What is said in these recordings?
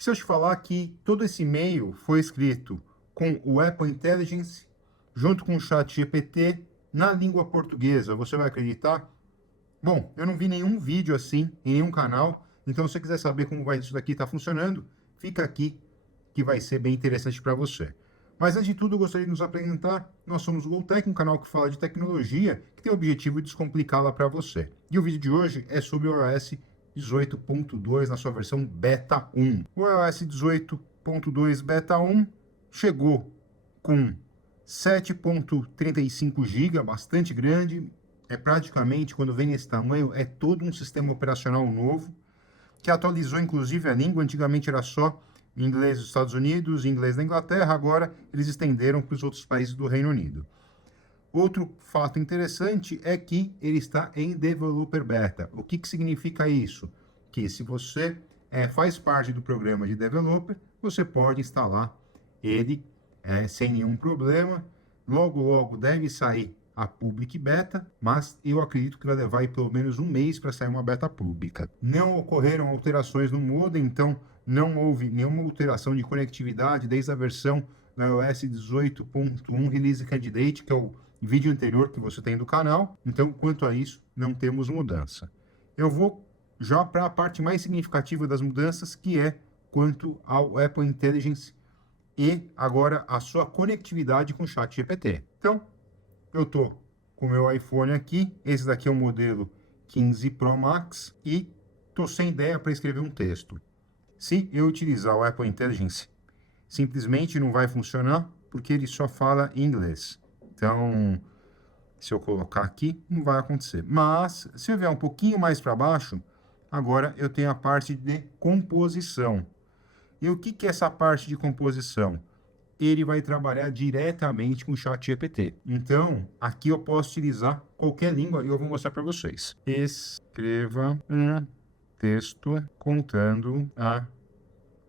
Se eu te falar que todo esse e-mail foi escrito com o Apple Intelligence, junto com o Chat GPT, na língua portuguesa, você vai acreditar? Bom, eu não vi nenhum vídeo assim em nenhum canal, então se você quiser saber como vai isso daqui está funcionando, fica aqui que vai ser bem interessante para você. Mas antes de tudo, eu gostaria de nos apresentar. Nós somos o GoTech, um canal que fala de tecnologia, que tem o objetivo de descomplicá-la para você. E o vídeo de hoje é sobre o iOS 18.2 na sua versão Beta 1. O iOS 18.2 Beta 1 chegou com 7.35 GB, bastante grande. É praticamente, quando vem nesse tamanho, é todo um sistema operacional novo, que atualizou inclusive a língua. Antigamente era só inglês dos Estados Unidos, inglês da Inglaterra, agora eles estenderam para os outros países do Reino Unido. Outro fato interessante é que ele está em Developer Beta. O que significa isso? Que se você faz parte do programa de Developer, você pode instalar ele sem nenhum problema. Logo, logo deve sair a Public Beta, mas eu acredito que vai levar aí pelo menos um mês para sair uma beta pública. Não ocorreram alterações no modem, então não houve nenhuma alteração de conectividade desde a versão da iOS 18.1 Release Candidate, que é o vídeo anterior que você tem do canal. Então, quanto a isso, não temos mudança. Eu vou já para a parte mais significativa das mudanças, que é quanto ao Apple Intelligence e agora a sua conectividade com o Chat GPT. Então, eu estou com o meu iPhone aqui, esse daqui é o modelo 15 Pro Max, e estou sem ideia para escrever um texto. Se eu utilizar o Apple Intelligence, simplesmente não vai funcionar, porque ele só fala inglês. Então, se eu colocar aqui, não vai acontecer. Mas, se eu vier um pouquinho mais para baixo, agora eu tenho a parte de composição. E o que é essa parte de composição? Ele vai trabalhar diretamente com o Chat GPT. Então, aqui eu posso utilizar qualquer língua e eu vou mostrar para vocês. Escreva um texto contando a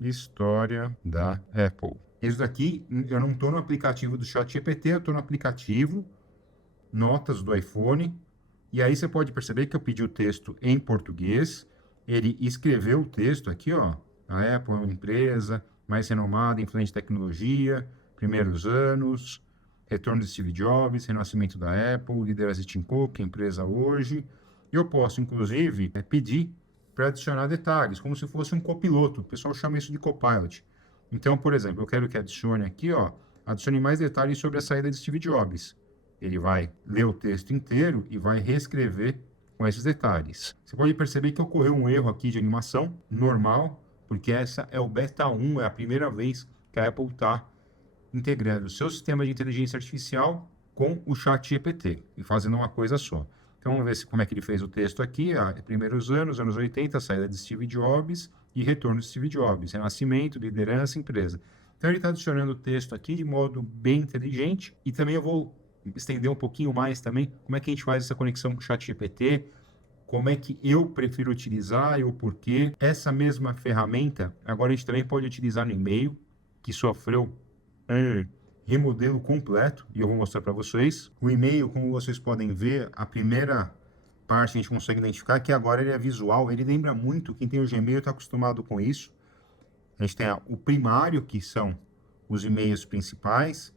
história da Apple. Isso daqui, eu não estou no aplicativo do Chat GPT, eu estou no aplicativo Notas do iPhone. E aí você pode perceber que eu pedi o texto em português. Ele escreveu o texto aqui, ó. A Apple é uma empresa mais renomada, influente em tecnologia, primeiros anos, retorno de Steve Jobs, renascimento da Apple, liderança de Tim Cook, empresa hoje. Eu posso, inclusive, pedir para adicionar detalhes, como se fosse um copiloto. O pessoal chama isso de copilot. Então, por exemplo, eu quero que adicione aqui, ó, adicione mais detalhes sobre a saída de Steve Jobs. Ele vai ler o texto inteiro e vai reescrever com esses detalhes. Você pode perceber que ocorreu um erro aqui de animação, normal, porque essa é o Beta 1, é a primeira vez que a Apple está integrando o seu sistema de inteligência artificial com o Chat GPT e fazendo uma coisa só. Então, vamos ver como é que ele fez o texto aqui. Primeiros anos 80, saída de Steve Jobs e retorno de Steve Jobs, renascimento, liderança, empresa. Então, ele está adicionando o texto aqui de modo bem inteligente. E também eu vou estender um pouquinho mais também como é que a gente faz essa conexão com o Chat GPT, como é que eu prefiro utilizar e o porquê. Essa mesma ferramenta, agora a gente também pode utilizar no e-mail, que sofreu remodelo completo, e eu vou mostrar para vocês. O e-mail, como vocês podem ver, a primeira parte a gente consegue identificar que agora ele é visual, ele lembra muito, quem tem o Gmail está acostumado com isso. A gente tem o primário, que são os e-mails principais,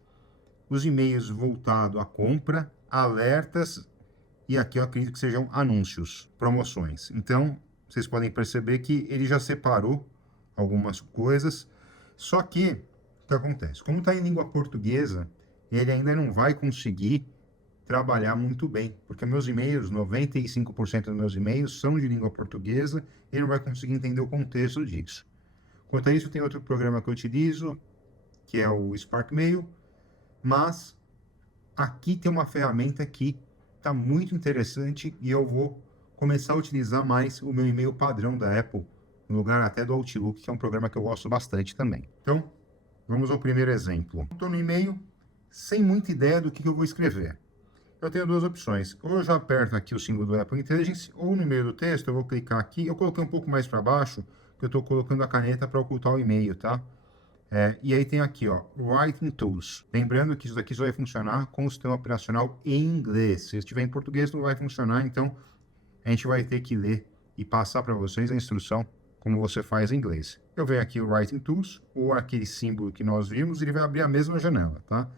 os e-mails voltados à compra, alertas, e aqui eu acredito que sejam anúncios, promoções. Então, vocês podem perceber que ele já separou algumas coisas, só que, o que acontece? Como está em língua portuguesa, ele ainda não vai conseguir trabalhar muito bem, porque meus e-mails, 95% dos meus e-mails são de língua portuguesa, ele não vai conseguir entender o contexto disso. Quanto a isso, tem outro programa que eu utilizo, que é o SparkMail, mas aqui tem uma ferramenta que está muito interessante e eu vou começar a utilizar mais o meu e-mail padrão da Apple, no lugar até do Outlook, que é um programa que eu gosto bastante também. Então, vamos ao primeiro exemplo. Estou no e-mail sem muita ideia do que eu vou escrever. Eu tenho duas opções. Ou eu já aperto aqui o símbolo do Apple Intelligence, ou no meio do texto eu vou clicar aqui. Eu coloquei um pouco mais para baixo, que eu estou colocando a caneta para ocultar o e-mail, tá? E aí tem aqui, ó, Writing Tools. Lembrando que isso daqui só vai funcionar com o sistema operacional em inglês. Se estiver em português, não vai funcionar, então a gente vai ter que ler e passar para vocês a instrução como você faz em inglês. Eu venho aqui o Writing Tools, ou aquele símbolo que nós vimos, ele vai abrir a mesma janela, tá?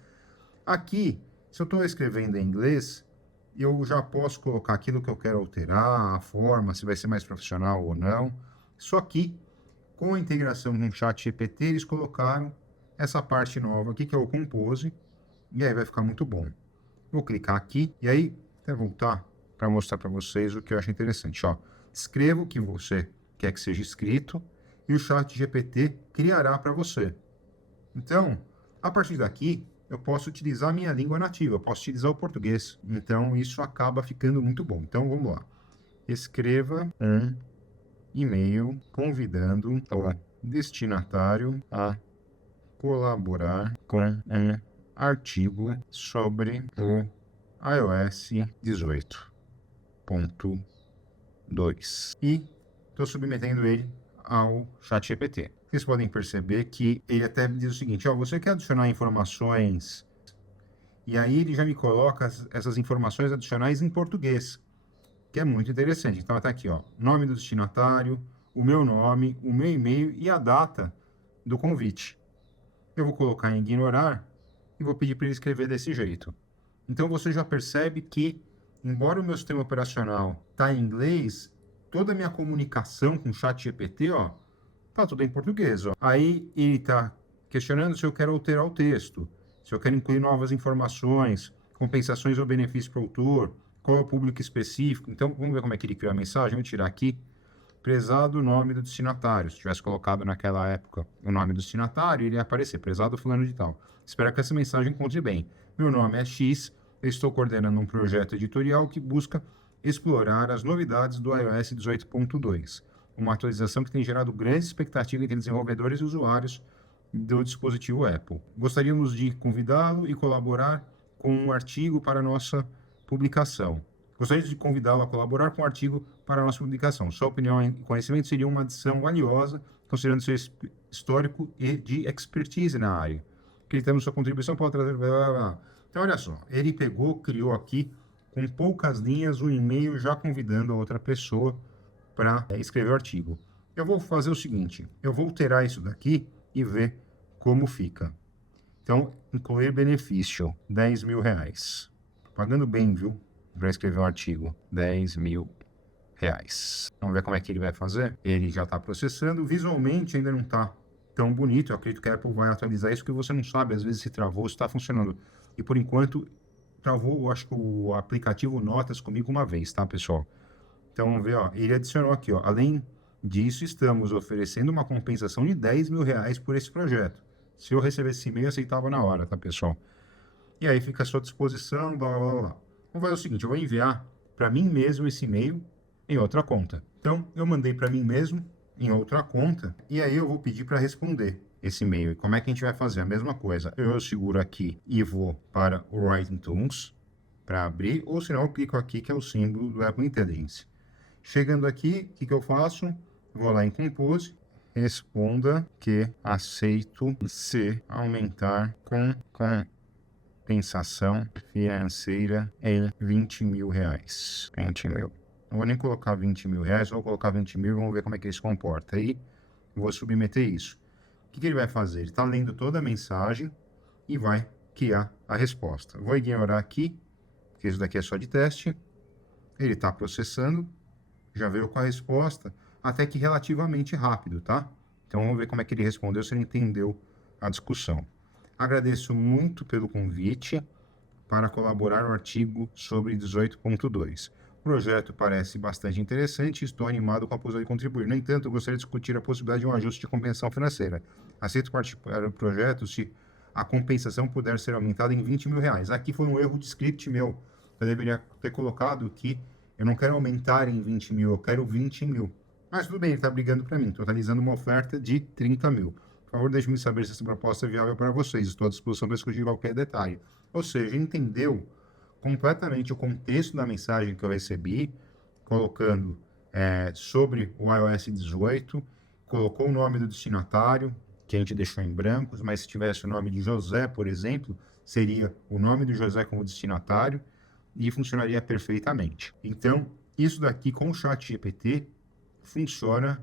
Aqui, se eu estou escrevendo em inglês, eu já posso colocar aquilo que eu quero alterar, a forma, se vai ser mais profissional ou não. Só que, com a integração com o ChatGPT, eles colocaram essa parte nova aqui, que é o Compose, e aí vai ficar muito bom. Vou clicar aqui, e aí, até voltar para mostrar para vocês o que eu acho interessante. Ó, escreva o que você quer que seja escrito, e o ChatGPT criará para você. Então, a partir daqui, eu posso utilizar a minha língua nativa, eu posso utilizar o português. Então, isso acaba ficando muito bom. Então, vamos lá. Escreva um e-mail convidando o destinatário a colaborar com um artigo sobre o iOS 18.2. E estou submetendo ele ao ChatGPT. Vocês podem perceber que ele até diz o seguinte, ó, você quer adicionar informações, e aí ele já me coloca essas informações adicionais em português, que é muito interessante. Então está aqui, ó, nome do destinatário, o meu nome, o meu e-mail e a data do convite. Eu vou colocar em ignorar e vou pedir para ele escrever desse jeito. Então você já percebe que, embora o meu sistema operacional está em inglês, toda a minha comunicação com o ChatGPT, ó, tá tudo em português, ó. Aí ele está questionando se eu quero alterar o texto, se eu quero incluir novas informações, compensações ou benefícios para o autor, qual é o público específico. Então, vamos ver como é que ele criou a mensagem. Vou tirar aqui, prezado nome do destinatário. Se tivesse colocado naquela época o nome do destinatário, ele ia aparecer, prezado fulano de tal. Espero que essa mensagem encontre bem. Meu nome é X, eu estou coordenando um projeto editorial que busca explorar as novidades do iOS 18.2. Uma atualização que tem gerado grande expectativa entre desenvolvedores e usuários do dispositivo Apple. Gostaríamos de convidá-lo e colaborar com um artigo para a nossa publicação. Gostaria de convidá-lo a colaborar com um artigo para a nossa publicação. Sua opinião e conhecimento seria uma adição valiosa, considerando seu histórico e de expertise na área. Acreditamos sua contribuição pode trazer... Então, olha só, ele pegou, criou aqui, com poucas linhas, um e-mail já convidando a outra pessoa para escrever o artigo. Eu vou fazer o seguinte, eu vou alterar isso daqui e ver como fica. Então, incluir benefício, R$10.000. Pagando bem, viu? Para escrever um artigo, R$10.000. Vamos ver como é que ele vai fazer? Ele já está processando, visualmente ainda não está tão bonito. Eu acredito que a Apple vai atualizar isso, porque você não sabe, às vezes se travou, se está funcionando. E por enquanto, travou, eu acho que o aplicativo Notas comigo uma vez, tá, pessoal? Então, vamos ver, ó, ele adicionou aqui, ó, além disso, estamos oferecendo uma compensação de R$10.000 por esse projeto. Se eu recebesse esse e-mail, eu aceitava na hora, tá, pessoal? E aí fica à sua disposição, blá, blá, blá. Vamos fazer o seguinte, eu vou enviar para mim mesmo esse e-mail em outra conta. Então, eu mandei para mim mesmo em outra conta, e aí eu vou pedir para responder esse e-mail. E como é que a gente vai fazer? A mesma coisa. Eu seguro aqui e vou para o Writing Tools para abrir, ou senão eu clico aqui, que é o símbolo do Apple Intelligence. Chegando aqui, o que eu faço? Vou lá em Compose, responda que aceito se aumentar com compensação financeira em R$20.000. 20 mil. Não vou nem colocar R$20.000, vou colocar 20 mil e vamos ver como é que ele se comporta. Aí, vou submeter isso. O que ele vai fazer? Ele está lendo toda a mensagem e vai criar a resposta. Vou ignorar aqui, porque isso daqui é só de teste. Ele está processando. Já veio com a resposta, até que relativamente rápido, tá? Então vamos ver como é que ele respondeu, se ele entendeu a discussão. Agradeço muito pelo convite para colaborar no artigo sobre 18.2. O projeto parece bastante interessante e estou animado com a possibilidade de contribuir. No entanto, eu gostaria de discutir a possibilidade de um ajuste de compensação financeira. Aceito participar do projeto se a compensação puder ser aumentada em R$20.000. Aqui foi um erro de script meu. Eu deveria ter colocado que eu não quero aumentar em 20 mil, eu quero 20 mil. Mas tudo bem, ele está brigando para mim, totalizando uma oferta de 30 mil. Por favor, deixe-me saber se essa proposta é viável para vocês. Estou à disposição para discutir qualquer detalhe. Ou seja, entendeu completamente o contexto da mensagem que eu recebi, colocando sobre o iOS 18, colocou o nome do destinatário, que a gente deixou em brancos, mas se tivesse o nome de José, por exemplo, seria o nome do José como destinatário, e funcionaria perfeitamente. Então, isso daqui com o ChatGPT funciona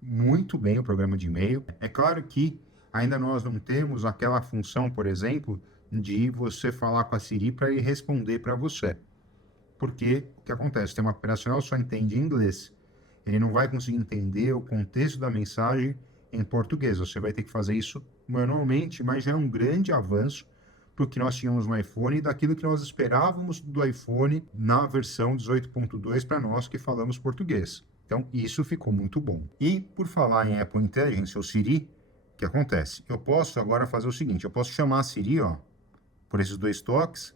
muito bem o programa de e-mail. É claro que ainda nós não temos aquela função, por exemplo, de você falar com a Siri para ele responder para você. Porque o que acontece? O sistema operacional só entende inglês. Ele não vai conseguir entender o contexto da mensagem em português. Você vai ter que fazer isso manualmente, mas já é um grande avanço porque nós tínhamos no iPhone e daquilo que nós esperávamos do iPhone na versão 18.2 para nós que falamos português. Então, isso ficou muito bom. E, por falar em Apple Intelligence, ou Siri, o que acontece? Eu posso agora fazer o seguinte, eu posso chamar a Siri, ó, por esses dois toques,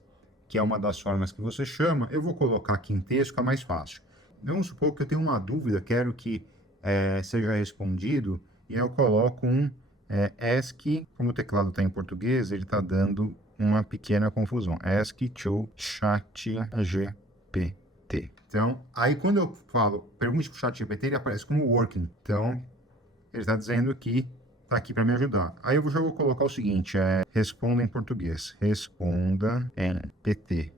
que é uma das formas que você chama, eu vou colocar aqui em texto, fica mais fácil. Vamos supor que eu tenho uma dúvida, quero que seja respondido, e eu coloco um ask, como o teclado está em português, ele está dando uma pequena confusão. Ask to ChatGPT. Então, aí quando eu falo, pergunte para o ChatGPT, ele aparece como working. Então, ele está dizendo que está aqui para me ajudar. Aí eu já vou colocar o seguinte, responda em português. Responda em PTBR.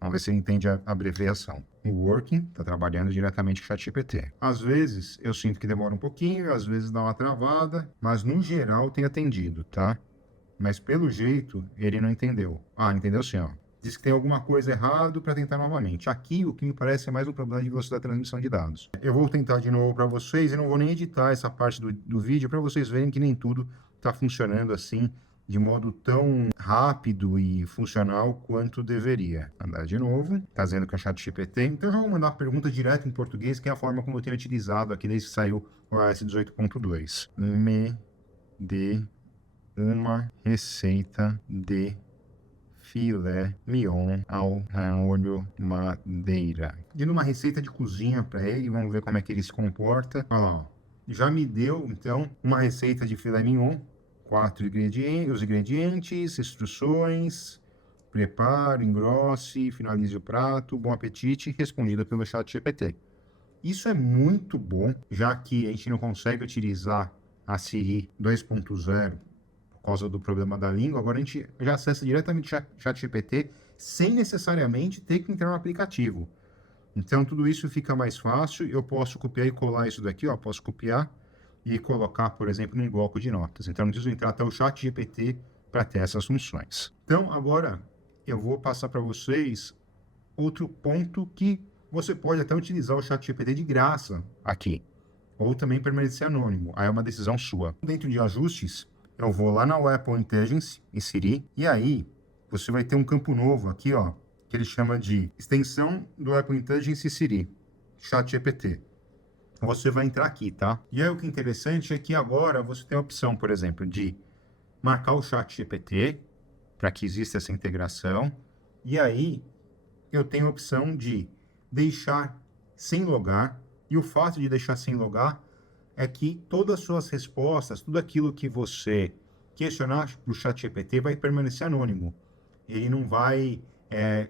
Vamos ver se ele entende a abreviação. O working está trabalhando diretamente com o ChatGPT. Às vezes eu sinto que demora um pouquinho, às vezes dá uma travada, mas no geral tem atendido, tá? Mas pelo jeito ele não entendeu. Ah, entendeu sim, ó. Diz que tem alguma coisa errado para tentar novamente. Aqui o que me parece é mais um problema de velocidade de transmissão de dados. Eu vou tentar de novo para vocês e não vou nem editar essa parte do vídeo para vocês verem que nem tudo está funcionando assim de modo tão rápido e funcional quanto deveria. Andar de novo, está dizendo que é ChatGPT. Então eu já vou mandar a pergunta direto em português, que é a forma como eu tenho utilizado aqui desde que saiu o iOS 18.2. Me dê uma receita de filé mignon ao molho madeira. Dando uma receita de cozinha para ele, vamos ver como é que ele se comporta. Olha lá, ó. Já me deu, então, uma receita de filé mignon. 4 ingredientes, os ingredientes, instruções, prepare, engrosse, finalize o prato, bom apetite, respondida pelo ChatGPT. Isso é muito bom, já que a gente não consegue utilizar a Siri 2.0 por causa do problema da língua. Agora a gente já acessa diretamente o ChatGPT sem necessariamente ter que entrar no aplicativo. Então tudo isso fica mais fácil. Eu posso copiar e colar isso daqui, ó, posso copiar e colocar, por exemplo, num bloco de notas. Então, não preciso entrar até o ChatGPT para ter essas funções. Então, agora, eu vou passar para vocês outro ponto que você pode até utilizar o ChatGPT de graça aqui, ou também permanecer anônimo. Aí é uma decisão sua. Dentro de ajustes, eu vou lá na Apple Intelligence, em Siri, e aí você vai ter um campo novo aqui, ó, que ele chama de extensão do Apple Intelligence Siri, ChatGPT. Você vai entrar aqui, tá? E aí o que é interessante é que agora você tem a opção, por exemplo, de marcar o ChatGPT para que exista essa integração. E aí eu tenho a opção de deixar sem logar. E o fato de deixar sem logar é que todas as suas respostas, tudo aquilo que você questionar para o ChatGPT vai permanecer anônimo. Ele não vai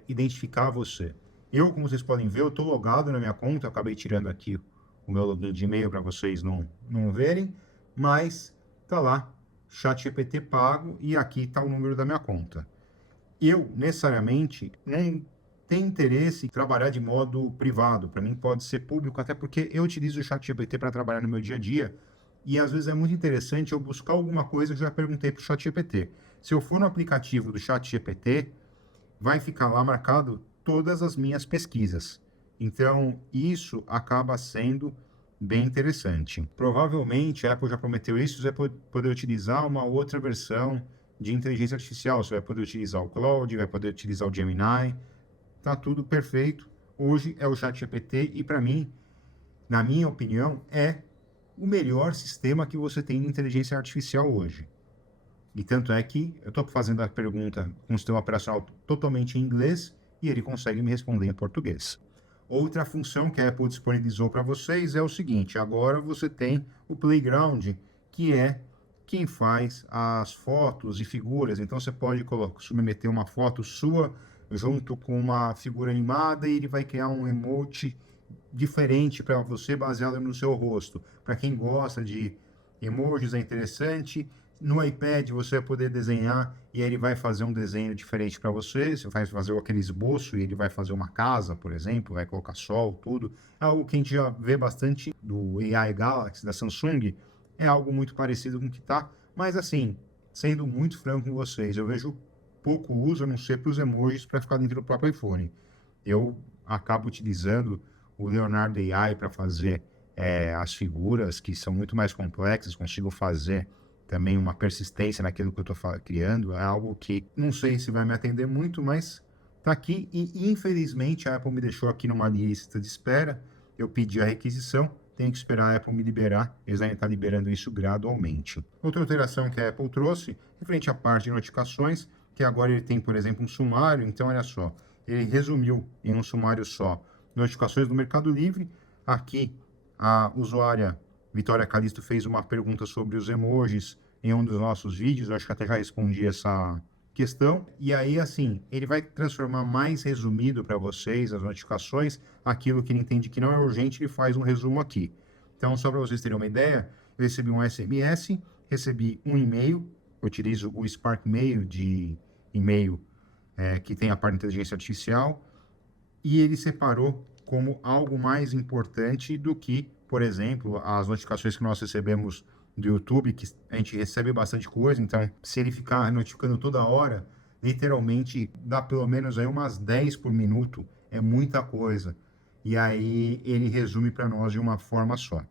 identificar você. Eu, como vocês podem ver, eu estou logado na minha conta, eu acabei tirando aqui o meu login de e-mail para vocês não verem, mas tá lá, ChatGPT pago, e aqui está o número da minha conta. Eu, necessariamente, não tenho interesse em trabalhar de modo privado. Para mim pode ser público, até porque eu utilizo o ChatGPT para trabalhar no meu dia a dia, e às vezes é muito interessante eu buscar alguma coisa que eu já perguntei para o ChatGPT. Se eu for no aplicativo do ChatGPT, vai ficar lá marcado todas as minhas pesquisas. Então, isso acaba sendo bem interessante. Provavelmente, a Apple já prometeu isso, você vai poder utilizar uma outra versão de inteligência artificial. Você vai poder utilizar o Claude, vai poder utilizar o Gemini. Tá tudo perfeito. Hoje é o ChatGPT e, para mim, na minha opinião, é o melhor sistema que você tem de inteligência artificial hoje. E tanto é que eu estou fazendo a pergunta com o sistema operacional totalmente em inglês e ele consegue me responder em português. Outra função que a Apple disponibilizou para vocês é o seguinte: agora você tem o Playground, que é quem faz as fotos e figuras. Então você pode submeter uma foto sua junto com uma figura animada e ele vai criar um emoji diferente para você baseado no seu rosto. Para quem gosta de emojis é interessante. No iPad você vai poder desenhar e ele vai fazer um desenho diferente para você. Você vai fazer aquele esboço e ele vai fazer uma casa, por exemplo, vai colocar sol, tudo. É algo que a gente já vê bastante do AI Galaxy da Samsung. É algo muito parecido com o que está. Mas assim, sendo muito franco com vocês, eu vejo pouco uso, a não ser para os emojis para ficar dentro do próprio iPhone. Eu acabo utilizando o Leonardo AI para fazer as figuras que são muito mais complexas, consigo fazer também uma persistência naquilo que eu estou criando. É algo que não sei se vai me atender muito, mas está aqui e infelizmente a Apple me deixou aqui numa lista de espera. Eu pedi a requisição, tenho que esperar a Apple me liberar, eles devem estar liberando isso gradualmente. Outra alteração que a Apple trouxe, referente à parte de notificações, que agora ele tem, por exemplo, um sumário. Então, olha só, ele resumiu em um sumário só notificações do Mercado Livre. Aqui, a usuária Vitória Calisto fez uma pergunta sobre os emojis em um dos nossos vídeos. Eu acho que até já respondi essa questão. E aí, assim, ele vai transformar mais resumido para vocês as notificações. Aquilo que ele entende que não é urgente, ele faz um resumo aqui. Então, só para vocês terem uma ideia, eu recebi um SMS, recebi um e-mail. Eu utilizo o Spark Mail de e-mail que tem a parte de inteligência artificial. E ele separou como algo mais importante do que, por exemplo, as notificações que nós recebemos do YouTube, que a gente recebe bastante coisa. Então, se ele ficar notificando toda hora, literalmente dá pelo menos aí umas 10 por minuto, é muita coisa. E aí ele resume para nós de uma forma só.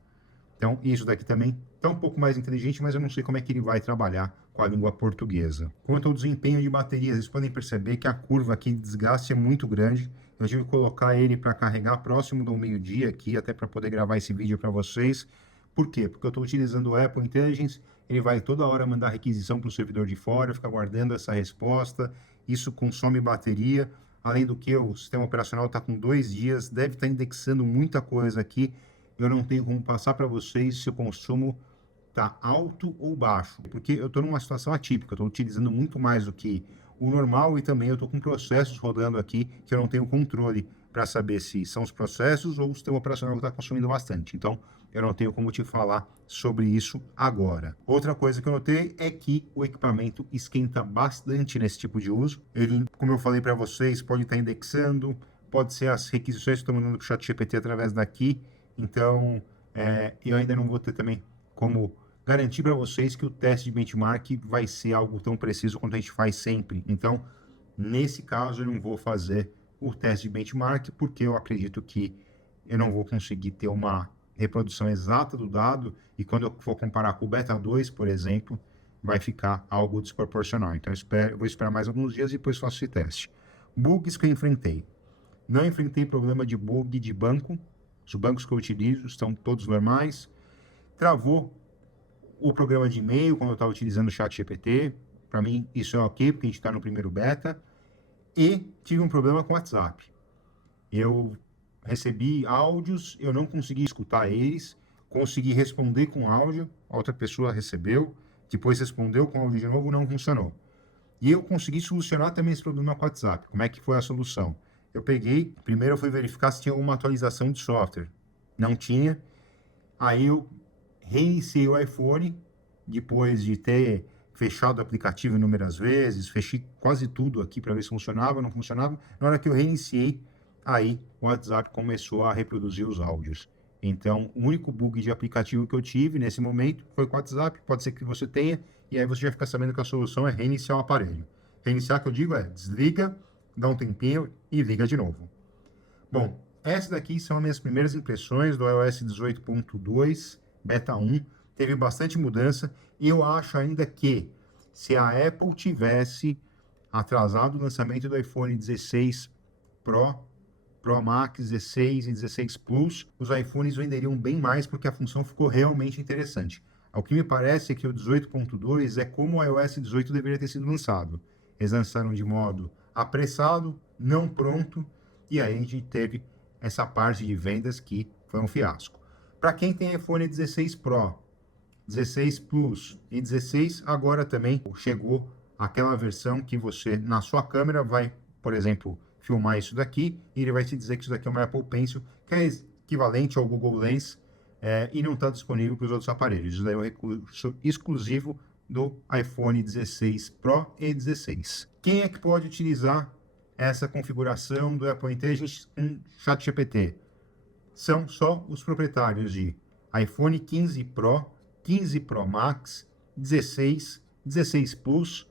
Então, isso daqui também está um pouco mais inteligente, mas eu não sei como é que ele vai trabalhar com a língua portuguesa. Quanto ao desempenho de baterias, vocês podem perceber que a curva aqui de desgaste é muito grande. Eu tive que colocar ele para carregar próximo do meio-dia aqui, até para poder gravar esse vídeo para vocês. Por quê? Porque eu estou utilizando o Apple Intelligence, ele vai toda hora mandar requisição para o servidor de fora, fica guardando essa resposta, isso consome bateria. Além do que, o sistema operacional está com 2 dias, deve estar indexando muita coisa aqui. Eu não tenho como passar para vocês se o consumo está alto ou baixo, porque eu estou numa situação atípica, eu estou utilizando muito mais do que o normal e também eu estou com processos rodando aqui que eu não tenho controle para saber se são os processos ou o sistema operacional que está consumindo bastante. Então, eu não tenho como te falar sobre isso agora. Outra coisa que eu notei é que o equipamento esquenta bastante nesse tipo de uso. Ele, como eu falei para vocês, pode estar indexando, pode ser as requisições que estou mandando para o ChatGPT através daqui. Então, eu ainda não vou ter também como garantir para vocês que o teste de benchmark vai ser algo tão preciso quanto a gente faz sempre. Então, nesse caso, eu não vou fazer o teste de benchmark, porque eu acredito que eu não vou conseguir ter uma reprodução exata do dado, e quando eu for comparar com o Beta 2, por exemplo, vai ficar algo desproporcional. Então, eu vou esperar mais alguns dias e depois faço esse teste. Bugs que eu enfrentei. Não enfrentei problema de bug de banco. Os bancos que eu utilizo estão todos normais. Travou o programa de e-mail quando eu estava utilizando o ChatGPT. Para mim, isso é ok, porque a gente está no primeiro beta. E tive um problema com o WhatsApp. Eu recebi áudios, eu não consegui escutar eles. Consegui responder com áudio, a outra pessoa recebeu. Depois respondeu com áudio de novo, não funcionou. E eu consegui solucionar também esse problema com o WhatsApp. Como é que foi a solução? Eu peguei, primeiro eu fui verificar se tinha alguma atualização de software. Não tinha. Aí eu reiniciei o iPhone, depois de ter fechado o aplicativo inúmeras vezes, fechei quase tudo aqui para ver se funcionava, não funcionava. Na hora que eu reiniciei, aí o WhatsApp começou a reproduzir os áudios. Então, o único bug de aplicativo que eu tive nesse momento foi com o WhatsApp. Pode ser que você tenha, e aí você já fica sabendo que a solução é reiniciar o aparelho. Reiniciar, que eu digo, desliga, dá um tempinho e liga de novo. Bom, essas daqui são as minhas primeiras impressões do iOS 18.2 Beta 1. Teve bastante mudança e eu acho ainda que se a Apple tivesse atrasado o lançamento do iPhone 16 Pro, Pro Max, 16 e 16 Plus, os iPhones venderiam bem mais porque a função ficou realmente interessante. O que me parece é que o 18.2 é como o iOS 18 deveria ter sido lançado. Eles lançaram de modo apressado, não pronto, e aí a gente teve essa parte de vendas que foi um fiasco. Para quem tem iPhone 16 Pro, 16 Plus e 16, agora também chegou aquela versão que você, na sua câmera, vai, por exemplo, filmar isso daqui, e ele vai te dizer que isso daqui é uma Apple Pencil, que é equivalente ao Google Lens, e não está disponível para os outros aparelhos. Isso daí é um recurso exclusivo do iPhone 16 Pro e 16. Quem é que pode utilizar essa configuração do Apple Intelligence com ChatGPT? São só os proprietários de iPhone 15 Pro, 15 Pro Max, 16, 16 Plus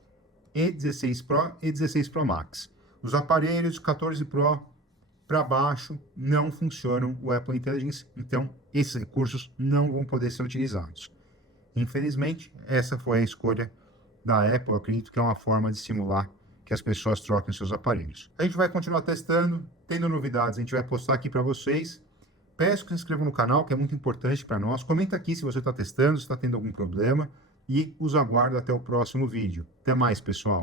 e 16 Pro e 16 Pro Max. Os aparelhos 14 Pro para baixo não funcionam o Apple Intelligence, então esses recursos não vão poder ser utilizados. Infelizmente, essa foi a escolha da Apple. Eu acredito que é uma forma de simular que as pessoas troquem seus aparelhos. A gente vai continuar testando, tendo novidades, a gente vai postar aqui para vocês. Peço que se inscrevam no canal, que é muito importante para nós. Comenta aqui se você está testando, se está tendo algum problema. E os aguardo até o próximo vídeo. Até mais, pessoal.